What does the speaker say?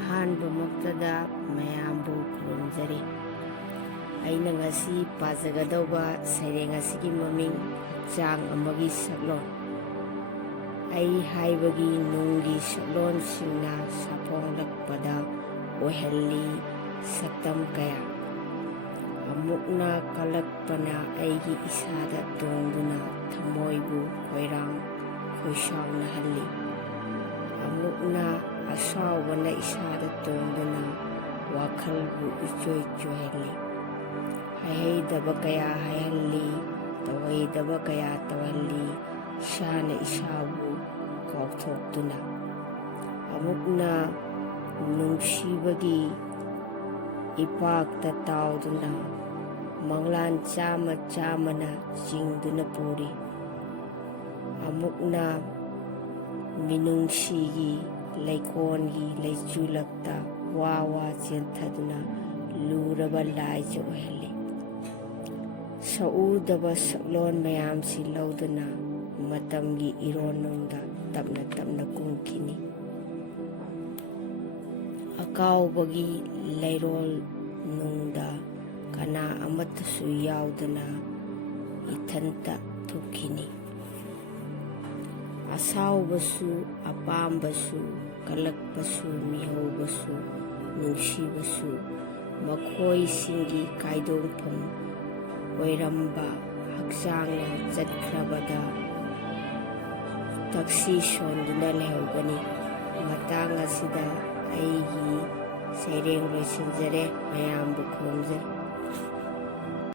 ꯑꯍꯥꯟꯕꯃꯛꯇꯗ ꯃꯌꯥꯝꯕꯨ ꯈꯨꯔꯨꯝꯖꯔꯤ꯫ ꯑꯩꯅ ꯉꯁꯤ ꯄꯥꯖꯒꯗꯧꯕ ꯁꯩꯔꯦꯡ ꯑꯁꯤꯒꯤ ꯃꯃꯤꯡ ꯍꯛꯆꯥꯡ ꯑꯃꯒꯤ ꯁꯛꯂꯣꯟ꯫ ꯑꯩ ꯍꯥꯏꯕꯒꯤ ꯅꯨꯡꯒꯤ ꯁꯛꯂꯣꯟꯁꯤꯡꯅ ꯁꯥꯐꯣꯡꯂꯛꯄꯗ ꯑꯣꯏꯍꯜꯂꯤ ꯁꯛꯇꯝ ꯀꯌꯥ꯫ ꯑꯃꯨꯛꯅ ꯀꯜꯂꯛꯄꯅ ꯑꯩꯒꯤ ꯏꯁꯥꯗ ꯇꯣꯡꯗꯨꯅ ꯊꯃꯣꯏꯕꯨ ꯈꯣꯏꯔꯥꯡ ꯈꯣꯏꯁꯥꯎꯅꯍꯜꯂꯤ꯫ ꯑꯃꯨꯛꯅ ꯑꯁꯥꯎꯕꯅ ꯏꯁꯥꯗ ꯇꯣꯡꯗꯨꯅ ꯋꯥꯈꯜꯕꯨ ꯏꯆꯣꯏ ꯆꯣꯏꯍꯜꯂꯤ꯫ ꯍꯥꯏꯍꯩꯗꯕ ꯀꯌꯥ ꯍꯥꯏꯍꯜꯂꯤ, ꯇꯧꯍꯩꯗꯕ ꯀꯌꯥ ꯇꯧꯍꯜꯂꯤ, ꯏꯁꯥꯅ ꯏꯁꯥꯕꯨ ꯀꯥꯎꯊꯣꯛꯇꯨꯅ꯫ ꯑꯃꯨꯛꯅ ꯅꯨꯡꯁꯤꯕꯒꯤ ꯏꯄꯥꯛꯇ ꯇꯥꯎꯗꯨꯅ ꯃꯪꯂꯥꯟ ꯆꯥꯝꯃ ꯆꯥꯝꯃꯅ ꯆꯤꯡꯗꯨꯅ ꯄꯨꯔꯤ꯫ ꯑꯃꯨꯛꯅ ꯃꯤꯅꯨꯡꯁꯤꯒꯤ ꯂꯩꯀꯣꯜꯒꯤ ꯂꯩꯆꯨꯂꯛꯇ ꯋꯥ ꯋꯥ ꯆꯦꯟꯊꯗꯨꯅ ꯂꯨꯔꯕ ꯂꯥꯏꯖ ꯑꯣꯏꯍꯜꯂꯤ꯫ ꯁꯛꯎꯗꯕ ꯁꯛꯂꯣꯟ ꯃꯌꯥꯝꯁꯤ ꯂꯧꯗꯨꯅ ꯃꯇꯝꯒꯤ ꯏꯔꯣꯟꯅꯨꯡꯗ ꯇꯞꯅ ꯇꯞꯅ ꯀꯨꯝꯈꯤꯅꯤ꯫ ꯑꯀꯥꯎꯕꯒꯤ ꯂꯩꯔꯣꯜ ꯅꯨꯡꯗ ꯀꯅꯥ ꯑꯃꯠꯇꯁꯨ ꯌꯥꯎꯗꯅ ꯏꯊꯟꯇ ꯊꯨꯞꯈꯤꯅꯤ꯫ ꯑꯁꯥꯎꯕꯁꯨ, ꯑꯄꯥꯝꯕꯁꯨ, ꯀꯜꯂꯛꯄꯁꯨ, ꯃꯤꯍꯧꯕꯁꯨ, ꯅꯨꯡꯁꯤꯕꯁꯨ ꯃꯈꯣꯏꯁꯤꯡꯒꯤ ꯀꯥꯏꯗꯣꯡꯐꯝ ꯑꯣꯏꯔꯝꯕ ꯍꯛꯆꯥꯡꯅ ꯆꯠꯈ꯭ꯔꯕꯗ ꯇꯛꯁꯤ ꯁꯣꯟꯗꯨꯅ ꯂꯩꯍꯧꯒꯅꯤ꯫ ꯃꯇꯥꯡ ꯑꯁꯤꯗ ꯑꯩꯒꯤ ꯁꯩꯔꯦꯡ ꯂꯣꯏꯁꯤꯟꯖꯔꯦ꯫ ꯃꯌꯥꯝꯕꯨ ꯈꯨꯔꯨꯝꯖꯩ꯫